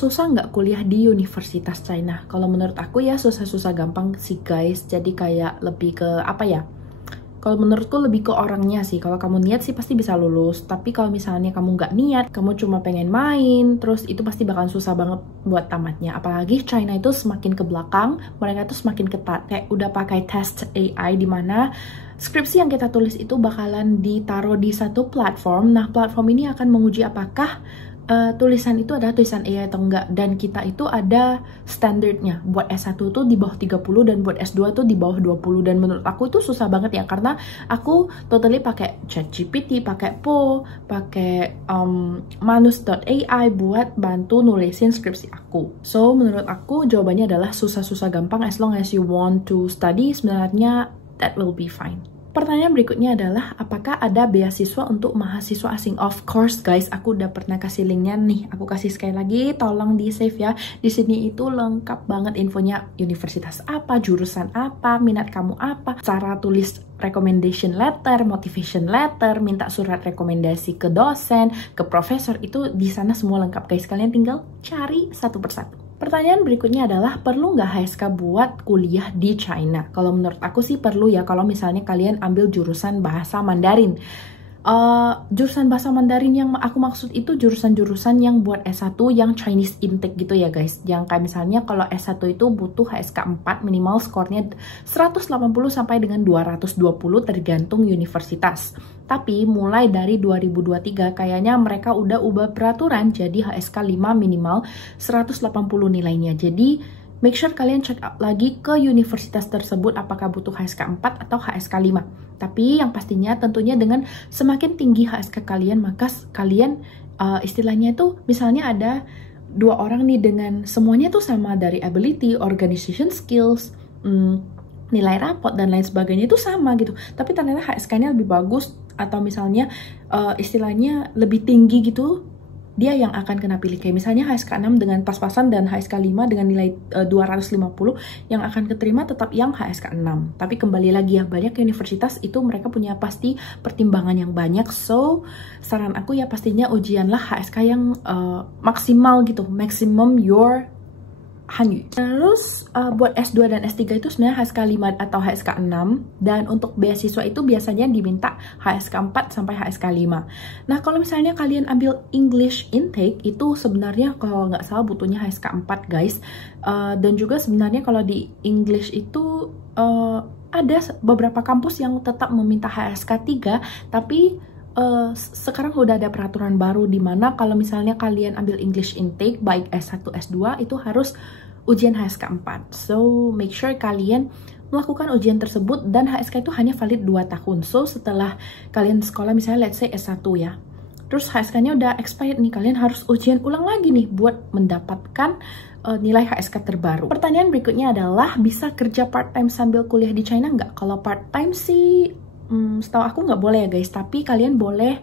susah nggak kuliah di Universitas China? Kalau menurut aku ya susah-susah gampang sih guys. Jadi kayak lebih ke apa ya? Kalau menurutku lebih ke orangnya sih. Kalau kamu niat sih pasti bisa lulus. Tapi kalau misalnya kamu nggak niat, kamu cuma pengen main, terus itu pasti bakalan susah banget buat tamatnya. Apalagi China itu semakin ke belakang, mereka tuh semakin ketat. Kayak udah pakai test AI di mana skripsi yang kita tulis itu bakalan ditaruh di satu platform. Nah, platform ini akan menguji apakah tulisan itu adalah tulisan AI atau enggak, dan kita itu ada standarnya. Buat S1 tuh di bawah 30 dan buat S2 tuh di bawah 20, dan menurut aku itu susah banget ya, karena aku totally pakai ChatGPT, pakai Po, pakai Manus.ai buat bantu nulisin skripsi aku. So menurut aku jawabannya adalah susah-susah gampang. As long as you want to study, sebenarnya that will be fine. Pertanyaan berikutnya adalah, apakah ada beasiswa untuk mahasiswa asing? Of course guys, aku udah pernah kasih linknya nih. Aku kasih sekali lagi, tolong di save ya. Di sini itu lengkap banget infonya, universitas apa, jurusan apa, minat kamu apa, cara tulis recommendation letter, motivation letter, minta surat rekomendasi ke dosen, ke profesor, itu di sana semua lengkap guys. Kalian tinggal cari satu persatu. Pertanyaan berikutnya adalah, perlu nggak HSK buat kuliah di China? Kalau menurut aku sih perlu ya, kalau misalnya kalian ambil jurusan bahasa Mandarin. Jurusan bahasa Mandarin yang aku maksud itu jurusan-jurusan yang buat S1 yang Chinese intake gitu ya guys. Yang kayak misalnya kalau S1 itu butuh HSK 4, minimal skornya 180 sampai dengan 220 tergantung universitas. Tapi mulai dari 2023 kayaknya mereka udah ubah peraturan jadi HSK 5 minimal 180 nilainya. Jadi make sure kalian check out lagi ke universitas tersebut apakah butuh HSK 4 atau HSK 5. Tapi yang pastinya tentunya dengan semakin tinggi HSK kalian, maka kalian istilahnya itu misalnya ada 2 orang nih dengan semuanya tuh sama dari ability, organization skills, nilai rapot dan lain sebagainya itu sama gitu. Tapi ternyata HSK-nya lebih bagus atau misalnya istilahnya lebih tinggi gitu, dia yang akan kena pilih. Kayak misalnya HSK 6 dengan pas-pasan dan HSK 5 dengan nilai 250, yang akan keterima tetap yang HSK 6. Tapi kembali lagi ya, banyak universitas itu mereka punya pasti pertimbangan yang banyak. So, saran aku ya pastinya ujianlah HSK yang maksimal gitu, maximum your Hanyu. Terus buat S2 dan S3 itu sebenarnya HSK 5 atau HSK 6, dan untuk beasiswa itu biasanya diminta HSK 4 sampai HSK 5. Nah, kalau misalnya kalian ambil English intake itu sebenarnya kalau nggak salah butuhnya HSK 4 guys. Dan juga sebenarnya kalau di English itu ada beberapa kampus yang tetap meminta HSK 3, tapi sekarang udah ada peraturan baru di mana kalau misalnya kalian ambil English intake baik S1, S2 itu harus ujian HSK 4. So make sure kalian melakukan ujian tersebut, dan HSK itu hanya valid 2 tahun. So setelah kalian sekolah misalnya let's say S1 ya, terus HSK-nya udah expired nih, kalian harus ujian ulang lagi nih buat mendapatkan nilai HSK terbaru. Pertanyaan berikutnya adalah, bisa kerja part-time sambil kuliah di China nggak? Kalau part-time sih setahu aku nggak boleh ya guys, tapi kalian boleh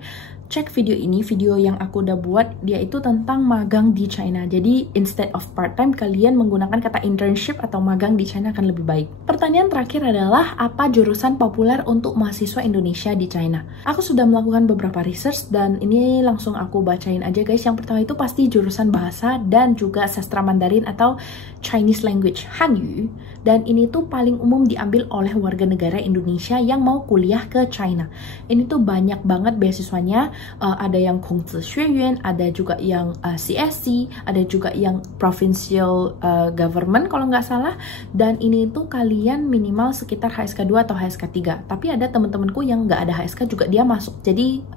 cek video ini, video yang aku udah buat, dia itu tentang magang di China. Jadi instead of part-time, kalian menggunakan kata internship atau magang di China akan lebih baik. Pertanyaan terakhir adalah, apa jurusan populer untuk mahasiswa Indonesia di China? Aku sudah melakukan beberapa research dan ini langsung aku bacain aja guys. Yang pertama itu pasti jurusan bahasa dan juga sastra Mandarin atau Chinese language, Hanyu. Dan ini tuh paling umum diambil oleh warga negara Indonesia yang mau kuliah ke China. Ini tuh banyak banget beasiswanya. Ada yang Kongzi Xueyuan, ada juga yang CSC, ada juga yang provincial government kalau nggak salah. Dan ini tuh kalian minimal sekitar HSK 2 atau HSK 3. Tapi ada teman-temanku yang nggak ada HSK juga dia masuk. Jadi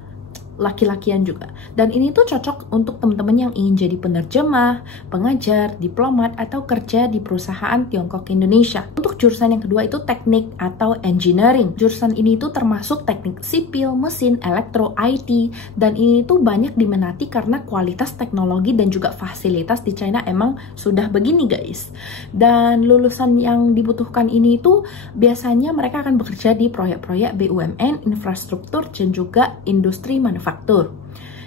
laki-lakian juga. Dan ini tuh cocok untuk teman-teman yang ingin jadi penerjemah, pengajar, diplomat, atau kerja di perusahaan Tiongkok Indonesia. Untuk jurusan yang kedua itu teknik atau engineering. Jurusan ini tuh termasuk teknik sipil, mesin, elektro, IT, dan ini tuh banyak diminati karena kualitas teknologi dan juga fasilitas di China emang sudah begini guys. Dan lulusan yang dibutuhkan ini tuh biasanya mereka akan bekerja di proyek-proyek BUMN, infrastruktur, dan juga industri manufaktur.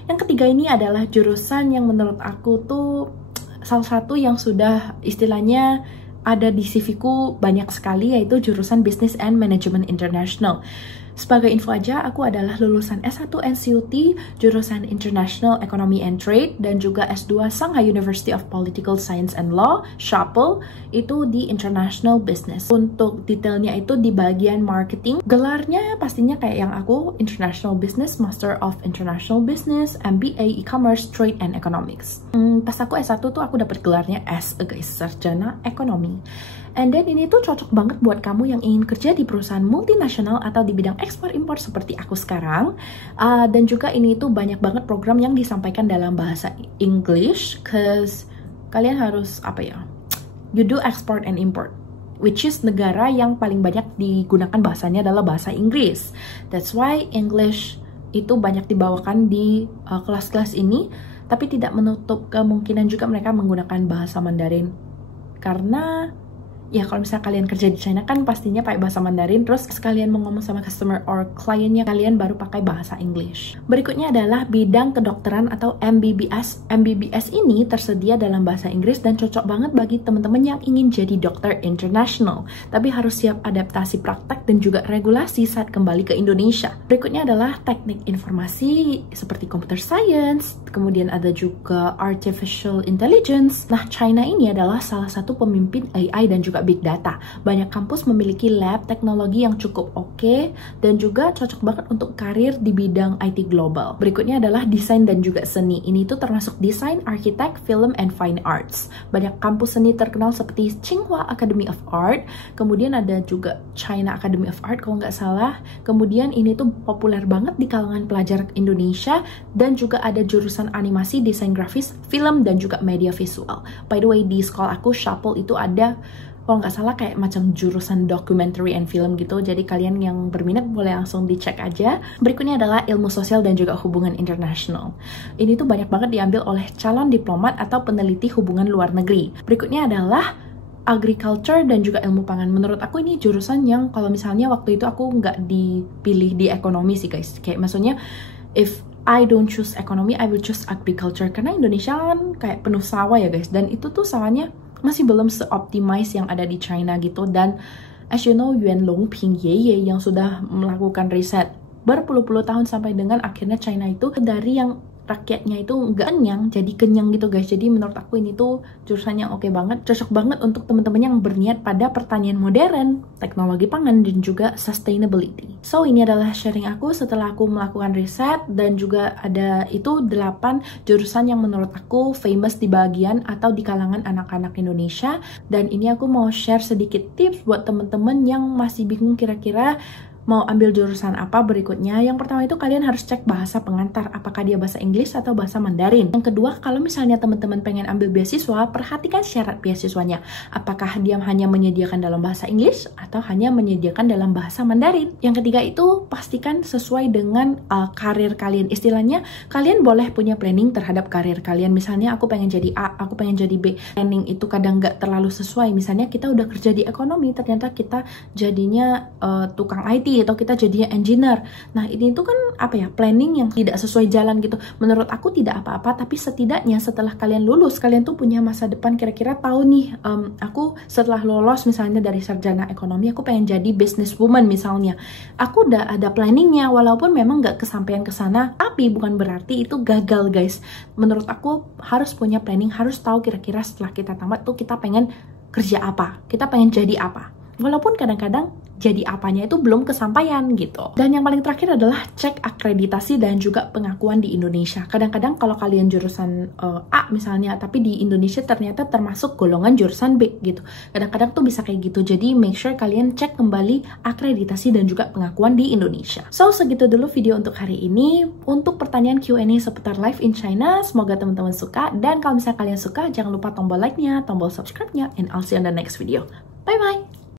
Yang ketiga ini adalah jurusan yang menurut aku tuh salah satu yang sudah istilahnya ada di CV-ku banyak sekali, yaitu jurusan Business and Management International. Sebagai info aja, aku adalah lulusan S1 NCUT, jurusan International Economy and Trade, dan juga S2 Shanghai University of Political Science and Law, SHAPL, itu di International Business. Untuk detailnya itu di bagian marketing, gelarnya pastinya kayak yang aku, International Business, Master of International Business, MBA, E-Commerce, Trade and Economics. Pas aku S1 tuh aku dapat gelarnya S, guys, Sarjana Ekonomi. And then ini tuh cocok banget buat kamu yang ingin kerja di perusahaan multinasional atau di bidang ekspor-impor seperti aku sekarang. Dan juga ini tuh banyak banget program yang disampaikan dalam bahasa English, cause kalian harus you do export and import, which is negara yang paling banyak digunakan bahasanya adalah bahasa Inggris. That's why English itu banyak dibawakan di kelas-kelas ini, tapi tidak menutup kemungkinan juga mereka menggunakan bahasa Mandarin. Karena ya kalau misalnya kalian kerja di China kan pastinya pakai bahasa Mandarin, terus sekalian mau ngomong sama customer or kliennya kalian baru pakai bahasa English. Berikutnya adalah bidang kedokteran atau MBBS. MBBS ini tersedia dalam bahasa Inggris dan cocok banget bagi teman-teman yang ingin jadi dokter international, tapi harus siap adaptasi praktek dan juga regulasi saat kembali ke Indonesia. Berikutnya adalah teknik informasi seperti computer science, kemudian ada juga artificial intelligence. Nah, China ini adalah salah satu pemimpin AI dan juga big data. Banyak kampus memiliki lab teknologi yang cukup oke dan juga cocok banget untuk karir di bidang IT global. Berikutnya adalah desain dan juga seni. Ini tuh termasuk desain, arsitek, film, and fine arts. Banyak kampus seni terkenal seperti Tsinghua Academy of Art, kemudian ada juga China Academy of Art kalau nggak salah. Kemudian ini tuh populer banget di kalangan pelajar Indonesia dan juga ada jurusan animasi, desain grafis, film, dan juga media visual. By the way, di sekolah aku, SHAPL, itu ada kalau nggak salah kayak macam jurusan documentary and film gitu, jadi kalian yang berminat boleh langsung dicek aja. Berikutnya adalah ilmu sosial dan juga hubungan internasional. Ini tuh banyak banget diambil oleh calon diplomat atau peneliti hubungan luar negeri. Berikutnya adalah agriculture dan juga ilmu pangan. Menurut aku ini jurusan yang kalau misalnya waktu itu aku nggak dipilih di ekonomi sih guys, kayak maksudnya if I don't choose ekonomi, I will choose agriculture, karena Indonesia kan kayak penuh sawah ya guys, dan itu tuh sawahnya masih belum se-optimize yang ada di China gitu. Dan as you know, Yuan Longping Yeye yang sudah melakukan riset berpuluh-puluh tahun sampai dengan akhirnya China itu dari yang rakyatnya itu nggak kenyang jadi kenyang gitu guys. Jadi menurut aku ini tuh jurusan yang oke banget, cocok banget untuk teman-teman yang berniat pada pertanian modern, teknologi pangan, dan juga sustainability. So ini adalah sharing aku setelah aku melakukan riset, dan juga ada itu 8 jurusan yang menurut aku famous di bagian atau di kalangan anak-anak Indonesia. Dan ini aku mau share sedikit tips buat teman-teman yang masih bingung kira-kira mau ambil jurusan apa berikutnya. Yang pertama itu kalian harus cek bahasa pengantar, apakah dia bahasa Inggris atau bahasa Mandarin. Yang kedua, kalau misalnya teman-teman pengen ambil beasiswa, perhatikan syarat beasiswanya. Apakah dia hanya menyediakan dalam bahasa Inggris atau hanya menyediakan dalam bahasa Mandarin. Yang ketiga itu pastikan sesuai dengan karir kalian. Istilahnya, kalian boleh punya planning terhadap karir kalian. Misalnya aku pengen jadi A, aku pengen jadi B. Planning itu kadang nggak terlalu sesuai. Misalnya kita udah kerja di ekonomi, ternyata kita jadinya tukang IT atau kita jadinya engineer. Nah, ini tuh kan planning yang tidak sesuai jalan gitu. Menurut aku tidak apa-apa, tapi setidaknya setelah kalian lulus, kalian tuh punya masa depan, kira-kira tahu nih, aku setelah lulus misalnya dari sarjana ekonomi, aku pengen jadi businesswoman misalnya. Aku udah ada planningnya, walaupun memang nggak kesampaian ke sana, tapi bukan berarti itu gagal guys. Menurut aku harus punya planning, harus tahu kira-kira setelah kita tamat tuh kita pengen kerja apa, kita pengen jadi apa. Walaupun kadang-kadang jadi apanya itu belum kesampaian gitu. Dan yang paling terakhir adalah cek akreditasi dan juga pengakuan di Indonesia. Kadang-kadang kalau kalian jurusan A misalnya, tapi di Indonesia ternyata termasuk golongan jurusan B gitu. Kadang-kadang tuh bisa kayak gitu. Jadi make sure kalian cek kembali akreditasi dan juga pengakuan di Indonesia. So segitu dulu video untuk hari ini. Untuk pertanyaan Q&A seputar life in China, semoga teman-teman suka. Dan kalau misalnya kalian suka, jangan lupa tombol like-nya, tombol subscribe-nya, and I'll see you on the next video. Bye-bye!